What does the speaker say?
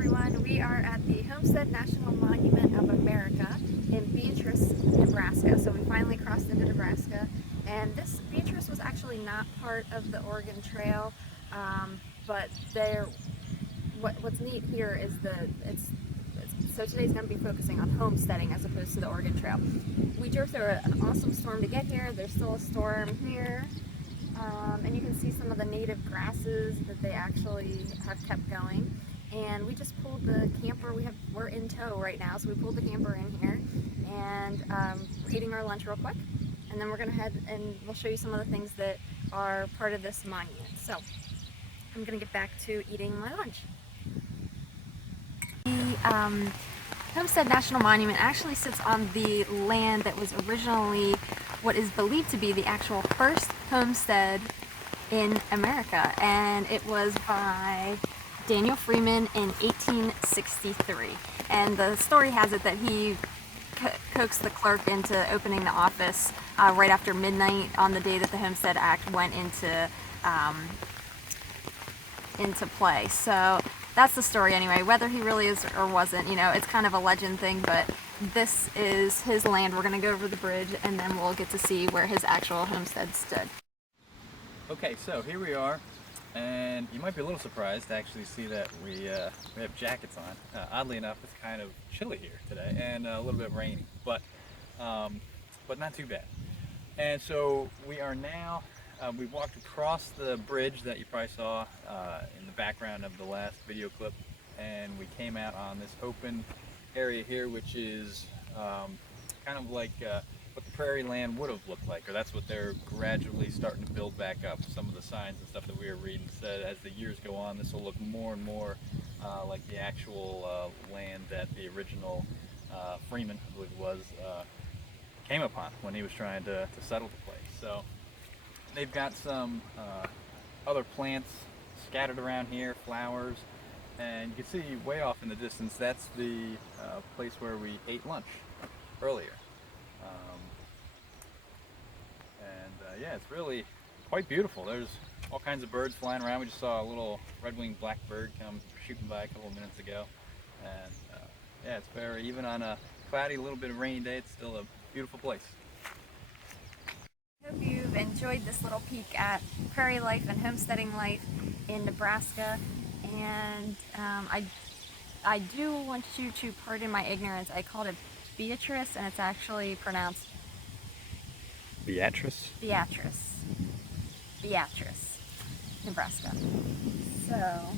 everyone. We are at the Homestead National Monument of America in Beatrice, Nebraska. So we finally crossed into Nebraska, and this Beatrice was actually not part of the Oregon Trail, but what's neat here is so today's going to be focusing on homesteading as opposed to the Oregon Trail. We drove through an awesome storm to get here. There's still a storm here. And you can see some of the native grasses that they actually have kept going. And we just pulled the camper. We're in tow right now, so we pulled the camper in here, and we're eating our lunch real quick, and then we're gonna head and we'll show you some of the things that are part of this monument. So I'm gonna get back to eating my lunch. The Homestead National Monument actually sits on the land that was originally what is believed to be the actual first homestead in America, and it was by Daniel Freeman in 1863. And the story has it that he coaxed the clerk into opening the office right after midnight on the day that the Homestead Act went into play. So that's the story anyway. Whether he really is or wasn't, you know, it's kind of a legend thing, but this is his land. We're going to go over the bridge and then we'll get to see where his actual homestead stood. Okay, so here we are, and you might be a little surprised to actually see that we have jackets on. Oddly enough, it's kind of chilly here today and a little bit rainy, but not too bad. And so we are now, we walked across the bridge that you probably saw in the background of the last video clip, and we came out on this open area here, which is kind of like what the prairie land would have looked like, or that's what they're gradually starting to build back up. Some of the signs and stuff that we were reading said as the years go on, this will look more and more like the actual land that the original Freeman, I believe it was, came upon when he was trying to settle the place. So they've got some other plants scattered around here, flowers, and you can see way off in the distance, that's the place where we ate lunch earlier. Yeah, it's really quite beautiful. There's all kinds of birds flying around. We just saw a little red-winged blackbird come shooting by a couple of minutes ago. And yeah, it's very, even on a cloudy, a little bit of rainy day, it's still a beautiful place. I hope you've enjoyed this little peek at prairie life and homesteading life in Nebraska. And I do want you to pardon my ignorance. I called it Beatrice, and it's actually pronounced Beatrice? Beatrice, Nebraska. So